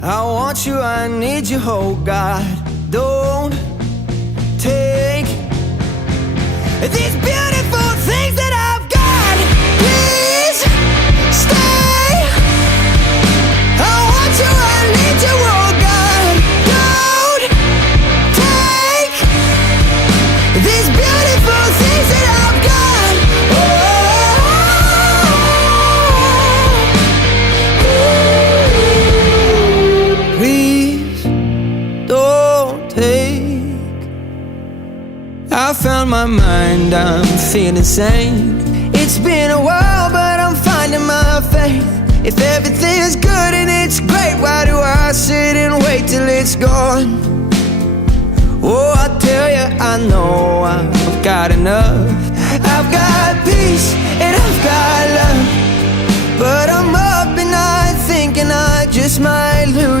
I want you, I need you, oh God. Don't take these beautiful things that I've got. Please stay. I want you, I need you, oh God. Don't take these beautiful things that I've got. Please don't take. I found my mind, I'm feeling sane. It's been a while, but I'm finding my faith. If everything's good and it's great, why do I sit and wait till it's gone? Oh, I tell you, I know I've got enough. I've got peace and I've got love, but I'm up and I'm thinking I just might lose.